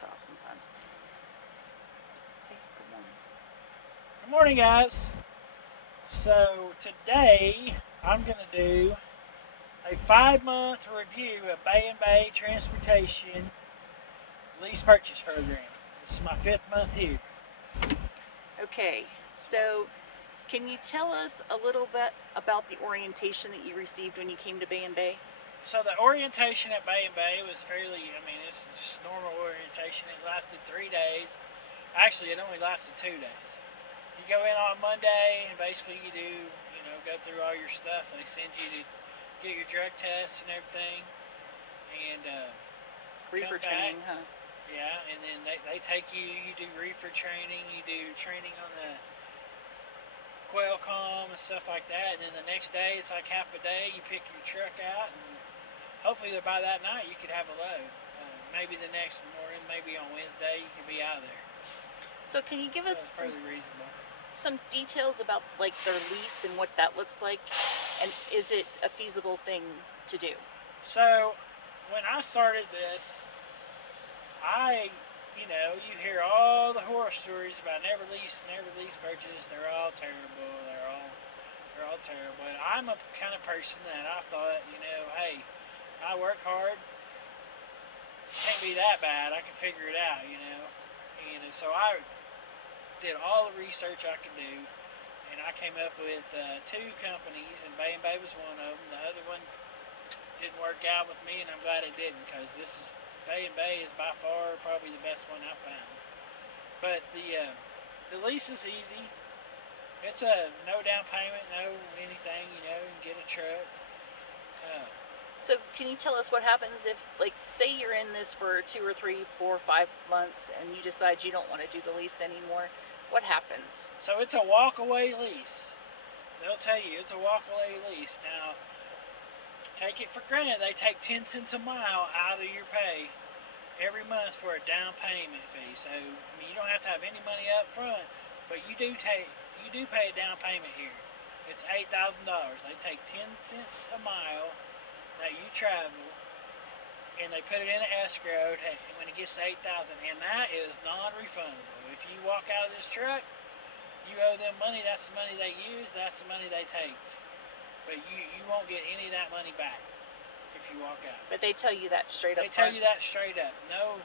lights off sometimes. Say good morning. Good morning, guys. So today I'm going to do a 5 month review of BayandBay Transportation Lease Purchase Program. This is my 5th month here. Okay, so can you tell us a little bit about the orientation that you received when you came to BayandBay? So the orientation at BayandBay was it's just normal orientation. It lasted 3 days. Actually, it only lasted 2 days. You go in on Monday and basically go through all your stuff. They send you to get your drug tests and everything, and Reefer come back. training, huh? Yeah, and then they take you. You do reefer training. You do training on the quail calm and stuff like that. And then the next day, it's like half a day. You pick your truck out, and hopefully by that night you could have a load. Maybe the next morning, maybe on Wednesday, you could be out of there. So can you give So us it's fairly reasonable. some details about like their lease and what that looks like, and is it a feasible thing to do? So when I started this, you hear all the horror stories about never lease purchase. They're all terrible. They're all terrible. And I'm a kind of person that I thought, hey, I work hard. Can't be that bad. I can figure it out, And so I did all the research I could do, and I came up with 2 companies, and BayandBay was one of them. The other one didn't work out with me, and I'm glad it didn't, because BayandBay is by far probably the best one I've found. But the lease is easy. It's a no down payment, no anything. And get a truck. So can you tell us what happens if, like, say you're in this for 2 or 3, 4, 5 months, and you decide you don't want to do the lease anymore? What happens? So it's a walk away lease. They'll tell you it's a walk away lease. Now, take it for granted they take 10 cents a mile out of your pay every month for a down payment fee. So you don't have to have any money up front, but you do pay a down payment here. It's $8,000. They take 10 cents a mile that you travel, and they put it in an escrow when it gets to 8,000, and that is non-refundable. If you walk out of this truck, you owe them money. That's the money they use. That's the money they take. But you won't get any of that money back if you walk out. But they tell you that straight up. They tell you that straight up. No,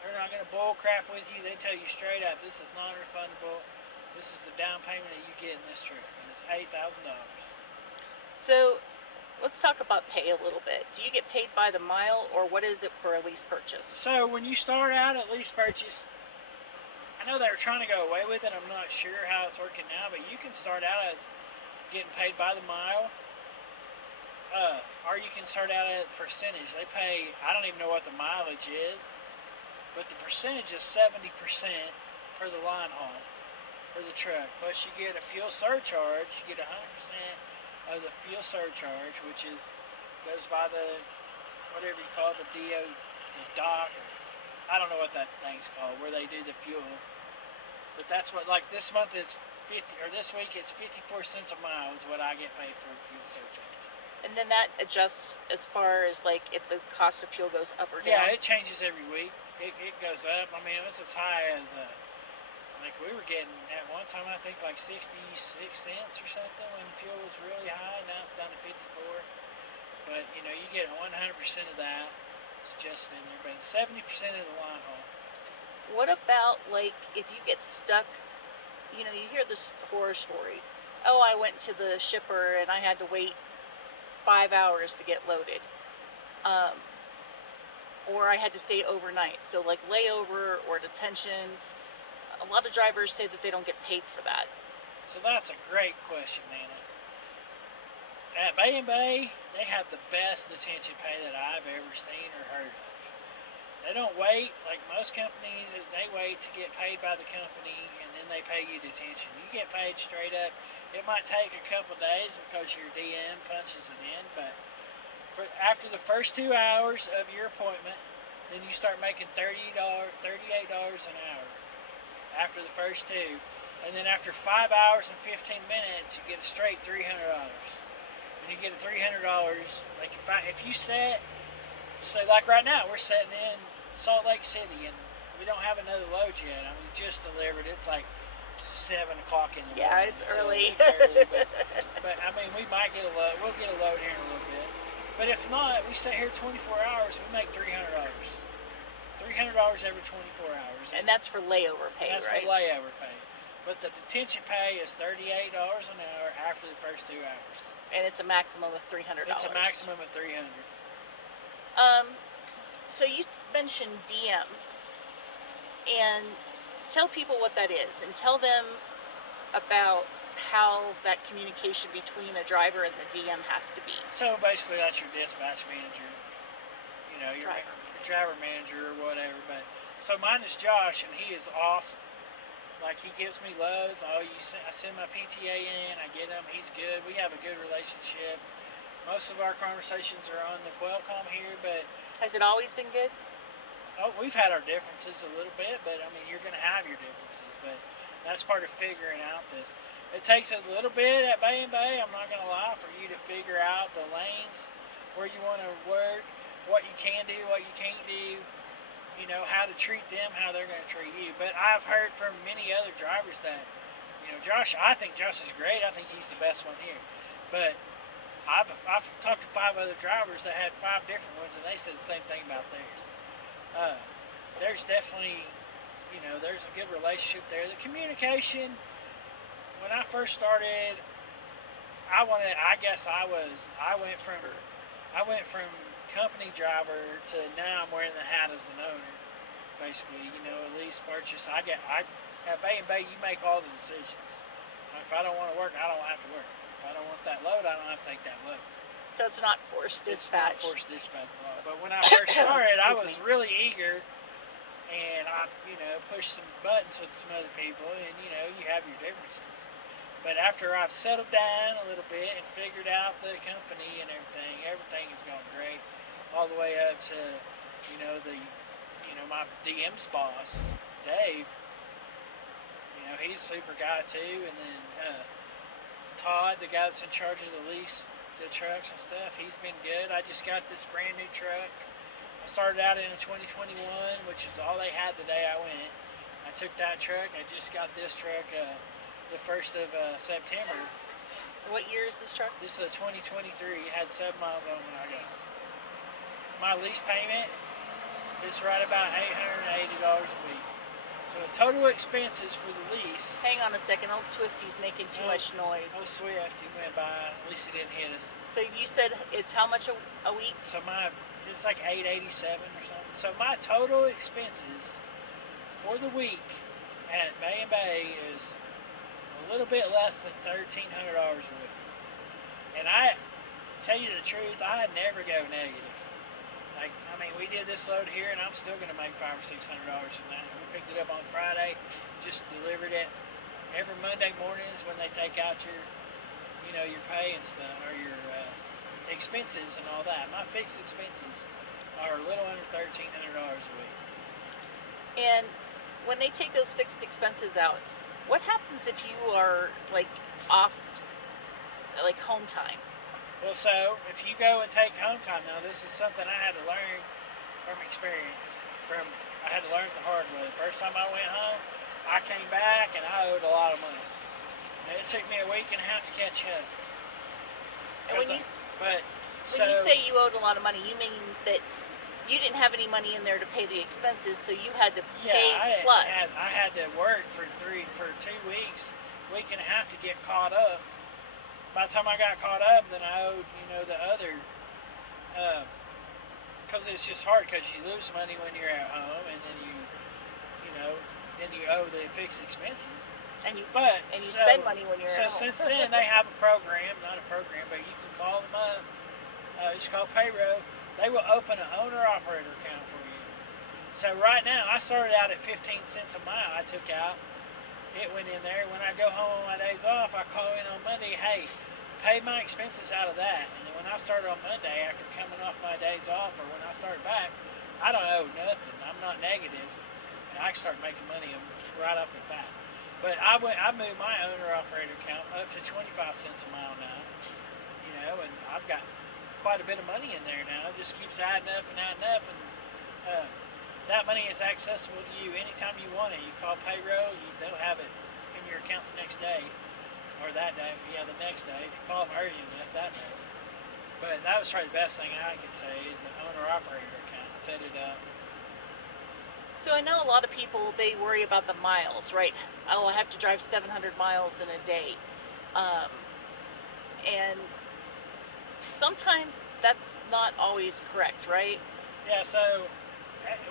they're not going to bull crap with you. They tell you straight up, this is non-refundable. This is the down payment that you get in this truck, and it's $8,000. So let's talk about pay a little bit. Do you get paid by the mile, or what is it for a lease purchase? So when you start out at lease purchase, I know they're trying to go away with it. I'm not sure how it's working now, but you can start out as getting paid by the mile, or you can start out at a percentage. They pay, I don't even know what the mileage is, but the percentage is 70% for the line haul for the truck. Plus you get a fuel surcharge. You get 100% of the fuel surcharge, which goes by the, whatever you call it, the dock, or I don't know what that thing's called, where they do the fuel. But that's what, like this month it's 50, or this week it's 54 cents a mile is what I get paid for fuel surcharge. And then that adjusts as far as like if the cost of fuel goes up or down? Yeah, it changes every week. It goes up. I mean, it was as high as, like we were getting at one time, I think like 66 cents or something when fuel was really high. Now it's down to 54. But you get 100% of that. It's just in there, but 70% of the line haul. What about like if you get stuck? You hear the horror stories. Oh, I went to the shipper and I had to wait 5 hours to get loaded. Or I had to stay overnight. So like layover or detention. A lot of drivers say that they don't get paid for that. So that's a great question, Nana. At BayandBay, they have the best detention pay that I've ever seen or heard of. They don't wait like most companies. They wait to get paid by the company, and then they pay you detention. You get paid straight up. It might take a couple days because your DM punches it in, but after the first 2 hours of your appointment, then you start making $38 an hour. After the first 2, and then after 5 hours and 15 minutes, you get a straight $300. And you get a $300. Like if you say like right now, we're sitting in Salt Lake City, and we don't have another load yet. I mean, just delivered. It's like 7 o'clock in the Yeah, morning. it's So early. it's early, but I mean, we might get a load. We'll get a load here in a little bit. But if not, we stay here 24 hours. We make $300. $300 every 24 hours. And that's for layover pay, That's right? for layover pay. But the detention pay is $38 an hour after the first 2 hours. And it's a maximum of $300. It's a maximum of $300. So you mentioned DM, and tell people what that is, and tell them about how that communication between a driver and the DM has to be. So basically, that's your dispatch manager. You know, your driver manager or whatever. But so mine is Josh, and he is awesome. Like, he gives me loads. I send my PTA in. I get him. He's good. We have a good relationship. Most of our conversations are on the Qualcomm here, but has it always been good? Oh, we've had our differences a little bit, but I mean, you're going to have your differences. But that's part of figuring out this. It takes a little bit at BayandBay, I'm not going to lie, for you to figure out the lanes, where you want to work, what you can do, what you can't do, you know, how to treat them, how they're going to treat you. But I've heard from many other drivers that, you know, Josh, I think Josh is great. I think he's the best one here. But I've talked to 5 other drivers that had 5 different ones, and they said the same thing about theirs. There's definitely, you know, there's a good relationship there. The communication, when I first started, I went from company driver to now I'm wearing the hat as an owner, basically. You know, a lease purchase. At BayandBay, you make all the decisions. If I don't want to work, I don't have to work. If I don't want that load, I don't have to take that load. So it's not forced dispatch. It's not forced dispatch at all. But when I first started, I was really eager, and I, you know, pushed some buttons with some other people, and you know, you have your differences. But after I've settled down a little bit and figured out the company and everything has gone great, all the way up to, you know, my DM's boss, Dave. You know, he's a super guy too, and then Todd, the guy that's in charge of the lease, the trucks and stuff, he's been good. I just got this brand new truck. I started out in a 2021, which is all they had the day I went. I took that truck. I just got this truck the 1st of September. What year is this truck? This is a 2023. It had 7 miles on when I got it. My lease payment is right about $880 a week. So the total expenses for the lease. Hang on a second, old Swifty's making too much noise. Old Swifty went by. At least he didn't hit us. So you said it's how much a week? So it's like $887 or something. So my total expenses for the week at BayandBay is a little bit less than $1,300 a week. And I tell you the truth, I never go negative. Like, I mean, we did this load here, and I'm still going to make $500 or $600 from that. We picked it up on Friday, just delivered it. Every Monday mornings when they take out your, you know, your pay and stuff, or your expenses and all that. My fixed expenses are a little under $1,300 a week. And when they take those fixed expenses out, what happens if you are like off, like home time? Well, so if you go and take home time, now this is something I had to learn from experience. I had to learn the hard way. The first time I went home, I came back and I owed a lot of money. And it took me a week and a half to catch up. And when you say you owed a lot of money, you mean that you didn't have any money in there to pay the expenses, so you had to pay plus. I had to work for 2 weeks, week and a half to get caught up. By the time I got caught up, then I owed, you know, the other, because it's just hard because you lose money when you're at home, and then then you owe the fixed expenses. And you spend money when you're at home. So since then, they have a program, not a program, but you can call them up. It's called Payroll. They will open an owner-operator account for you. So right now, I started out at 15 cents a mile I took out. It went in there. When I go home on my days off, I call in on Monday, hey, pay my expenses out of that. And then when I started on Monday, after coming off my days off, or when I started back, I don't owe nothing. I'm not negative. And I can start making money right off the bat. But I moved my owner-operator account up to 25 cents a mile now. You know, and I've got quite a bit of money in there now. It just keeps adding up and adding up. And that money is accessible to you anytime you want it. You call payroll, they'll have it in your account the next day, or that day. Yeah, the next day. If you call them early enough, that day. But that was probably the best thing I could say is an owner-operator account. Set it up. So I know a lot of people, they worry about the miles, right? Oh, I have to drive 700 miles in a day. Um, and sometimes that's not always correct, right? Yeah, so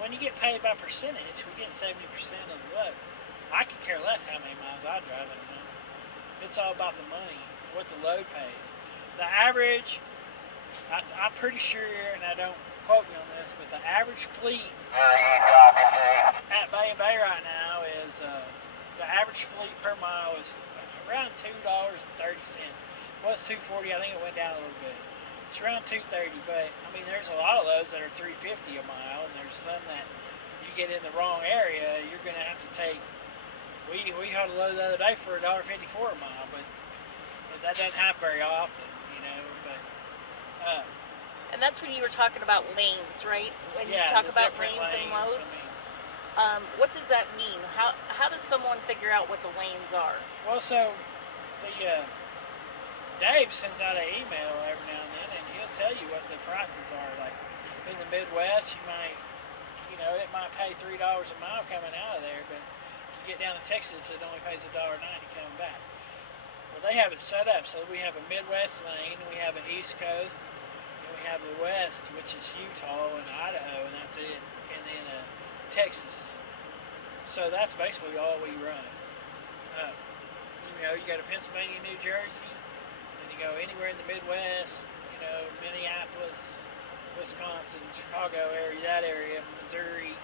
when you get paid by percentage, we get 70% of the load. I could care less how many miles I drive in a month. It's all about the money, what the load pays. The average, I'm pretty sure, and I don't quote me on this, but the average fleet at BayandBay right now is the average fleet per mile is around $2.30. Well, it's $2.40. I think it went down a little bit. It's around $2.30, but I mean, there's a lot of those that are $3.50 a mile, and there's some that you get in the wrong area, you're going to have to take. We had a load the other day for $1.54 a mile, but that doesn't happen very often, you know. But And that's when you were talking about lanes, right? When yeah, you talk the about different lanes and lanes, loads. I mean, What does that mean? How does someone figure out what the lanes are? well, so the Dave sends out an email every now and then, and he'll tell you what the prices are. Like in the Midwest, it might pay $3 a mile coming out of there, but you get down to Texas, it only pays $1.90 coming back. Well, they have it set up so we have a Midwest lane, we have an East Coast, and we have the West, which is Utah and Idaho, and that's it, and then Texas. So that's basically all we run. You got a Pennsylvania, New Jersey, and you go anywhere in the Midwest, Minneapolis, Wisconsin, Chicago area, that area, Missouri,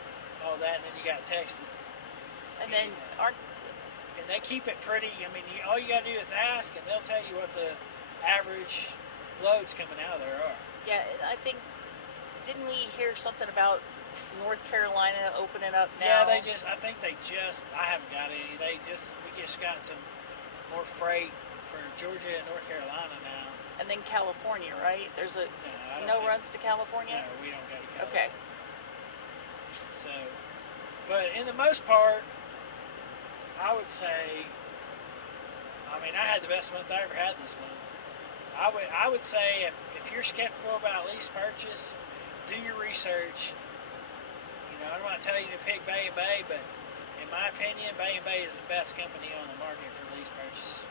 all that, and then you got Texas. And then And they keep it pretty. I mean, all you got to do is ask, and they'll tell you what the average loads coming out of there are. yeah, I think, didn't we hear something about North Carolina opening up now? Yeah, I think I haven't got any. We just got some more freight for Georgia and North Carolina now. And then California, right? There's No runs to California? No, we don't go to California. Okay. So, but in the most part, I would say, I mean, I had the best month I ever had this month. I would say if you're skeptical about lease purchase, do your research. I'm not telling you to pick BayandBay, but in my opinion, BayandBay is the best company on the market for lease purchase.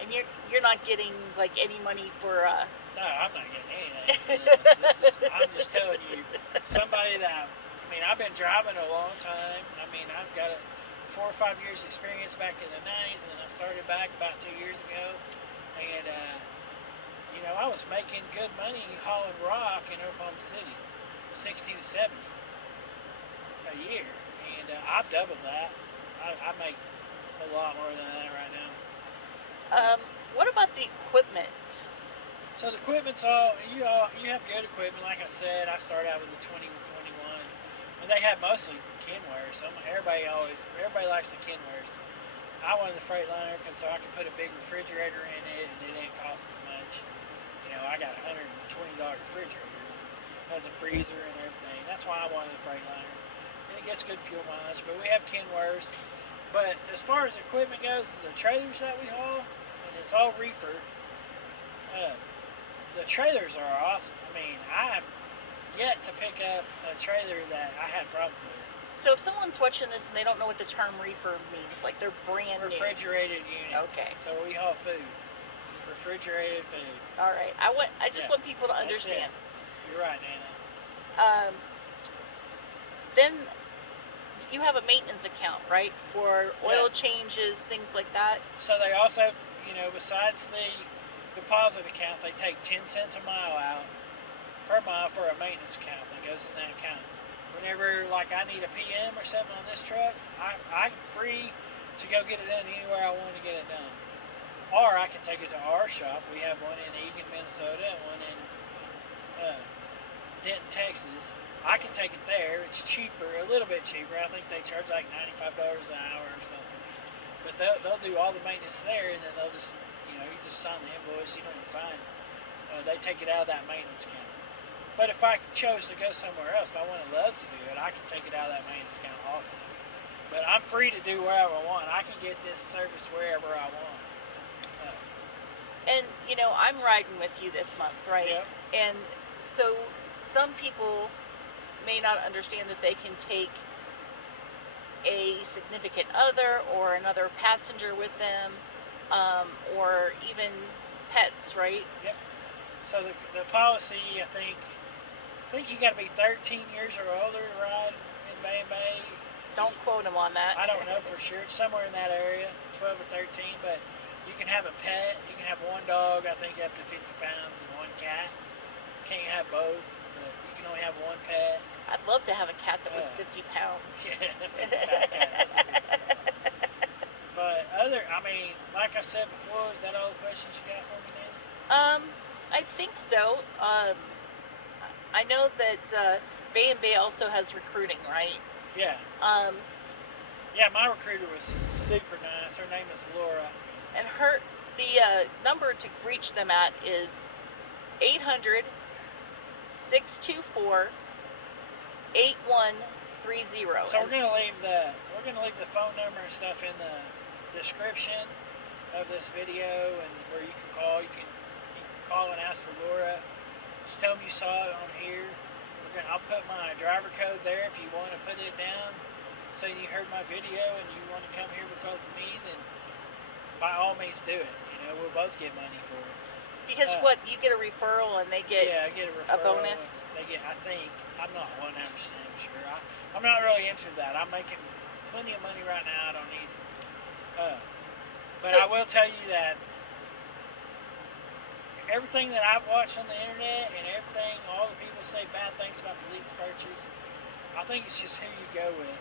And you're not getting like any money for No, I'm not getting anything for this. I'm just telling you, somebody that, I've been driving a long time. I've got 4 or 5 years experience back in the 90s, and then I started back about 2 years ago. And, I was making good money hauling rock in Oklahoma City, 60 to 70 a year. And I've doubled that. I make a lot more than that right now. What about the equipment? So the equipment's you have good equipment. Like I said, I started out with the 2021, and they have mostly Kenwares. Everybody likes the Kenwares. I wanted the Freightliner because I could put a big refrigerator in it, and it didn't cost as much. I got a $120 refrigerator. It has a freezer and everything. That's why I wanted the Freightliner. And it gets good fuel mileage. But we have Kenwares. But as far as equipment goes, the trailers that we haul, and it's all reefer. The trailers are awesome. I have yet to pick up a trailer that I had problems with. So if someone's watching this and they don't know what the term reefer means, like they're brand new. Refrigerated unit. Okay. So we haul food. Refrigerated food. All right. I just want people to understand. You're right, Nana. Then you have a maintenance account, right? For oil changes, things like that. So they also, besides the deposit account, they take 10 cents a mile out per mile for a maintenance account that goes in that account. Whenever, I need a PM or something on this truck, I'm free to go get it done anywhere I want to get it done. Or I can take it to our shop. We have one in Eagan, Minnesota, and one in Denton, Texas. I can take it there. It's cheaper, a little bit cheaper. I think they charge like $95 an hour or something. But they'll do all the maintenance there, and then they'll just, you just sign the invoice. You don't sign. They take it out of that maintenance account. But if I chose to go somewhere else, if I wanted Loves to do it, I can take it out of that main discount also. But I'm free to do wherever I want. I can get this service wherever I want. And I'm riding with you this month, right? Yep. And so some people may not understand that they can take a significant other or another passenger with them, or even pets, right? Yep. So the policy, I think you got to be 13 years or older to ride in BayandBay. Don't quote them on that. I don't know for sure. It's somewhere in that area, 12 or 13. But you can have a pet. You can have one dog, I think, up to 50 pounds, and one cat. Can't have both, but you can only have one pet. I'd love to have a cat that was 50 pounds. Yeah, 50-pound cat. That's a good one. But like I said before, is that all the questions you got for me now? I think so. I know that BayandBay also has recruiting, right? Yeah. Yeah, my recruiter was super nice. Her name is Laura. And the number to reach them at is 800-624-8130. So we're gonna leave the phone number and stuff in the description of this video, and where you can call. You can call and ask for Laura. Just tell them you saw it on here. I'll put my driver code there if you want to put it down. So you heard my video and you want to come here because of me, then by all means do it. We'll both get money for it. Because you get a referral and they get I get a referral. a bonus. They get, I think, I'm not 100% sure. I'm not really into that. I'm making plenty of money right now. I don't need it. But I will tell you that everything that I've watched on the internet and everything, all the people say bad things about the Lease purchase, I think it's just who you go with.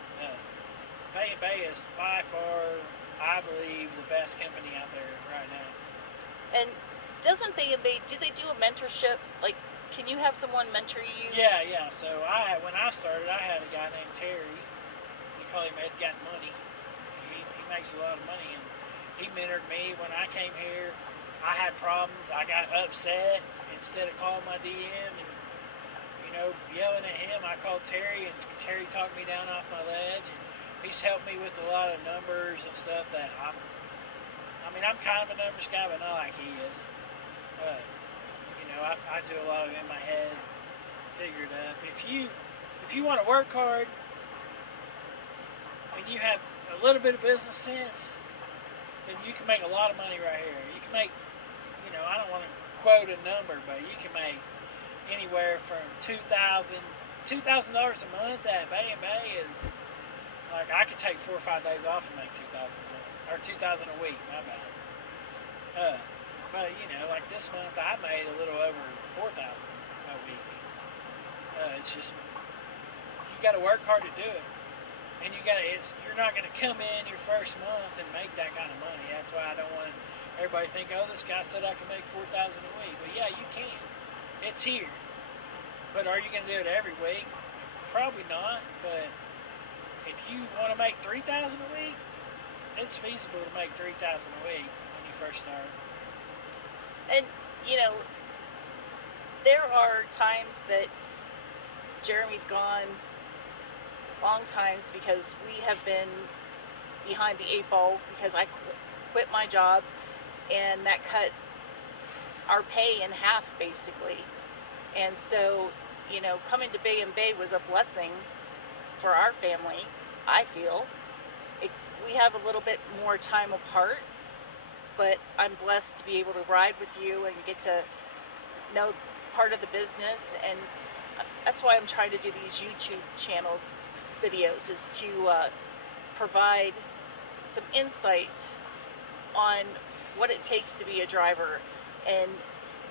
BayandBay is by far, I believe, the best company out there right now. And doesn't BayandBay, do they do a mentorship? Like, can you have someone mentor you? Yeah. So when I started, I had a guy named Terry. We call him Ed Got Money. He makes a lot of money, and he mentored me when I came here. I had problems. I got upset. Instead of calling my DM and yelling at him, I called Terry, and Terry talked me down off my ledge. And he's helped me with a lot of numbers and stuff that I'm kind of a numbers guy, but not like he is. I do a lot of it in my head, figure it up. If you want to work hard and you have a little bit of business sense, then you can make a lot of money right here. You can make, I don't want to quote a number, but you can make anywhere from $2,000 a month at BayandBay is like, I could take 4 or 5 days off and make $2,000 or $2,000 a week. My bad. But like this month I made a little over $4,000 a week. It's just you got to work hard to do it, and you're not going to come in your first month and make that kind of money. That's why I don't want everybody to think, oh, this guy said I can make $4,000 a week. But yeah, you can. It's here. But are you going to do it every week? Probably not. But if you want to make $3,000 a week, it's feasible to make $3,000 a week when you first start. And there are times that Jeremy's gone long times because we have been behind the 8 ball because I quit my job, and that cut our pay in half basically. And so coming to BayandBay was a blessing for our family. I feel we have a little bit more time apart, but I'm blessed to be able to ride with you and get to know part of the business. And that's why I'm trying to do these YouTube channel videos, is to provide some insight on what it takes to be a driver, and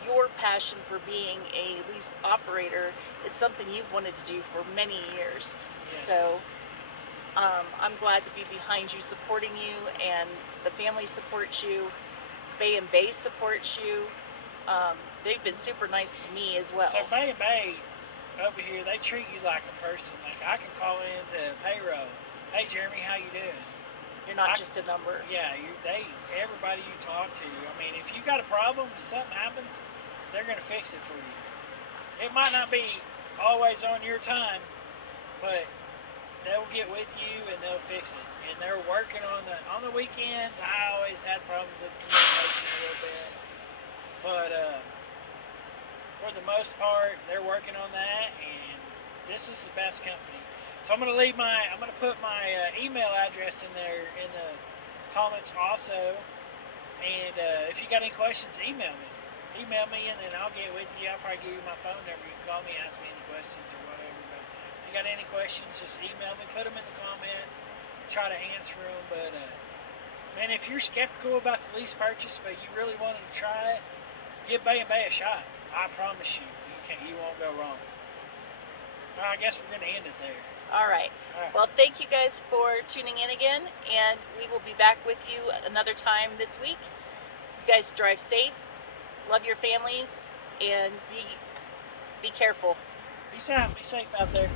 your passion for being a lease operator. It's something you've wanted to do for many years. Yes. So I'm glad to be behind you, supporting you, and the family supports you. BayandBay supports you. They've been super nice to me as well. So BayandBay over here, they treat you like a person. Like, I can call in to payroll. Hey Jeremy, how you doing? You're not just a number. Yeah, everybody you talk to. I mean, if you got a problem, if something happens, they're gonna fix it for you. It might not be always on your time, but they'll get with you and they'll fix it. And they're working on the weekends. I always had problems with communication a little bit, but for the most part, they're working on that, and this is the best company. So I'm gonna put my email address in there in the comments also. And if you got any questions, email me. Email me, and then I'll get with you. I'll probably give you my phone number. You can call me, ask me any questions or whatever. But if you got any questions, just email me. Put them in the comments. Try to answer them. But man, if you're skeptical about the lease purchase, but you really wanted to try it, give BayandBay a shot. I promise you, you won't go wrong. Well, I guess we're gonna end it there. All right. All right. Well, thank you guys for tuning in again, and we will be back with you another time this week. You guys drive safe, love your families, and be careful. Be safe out there.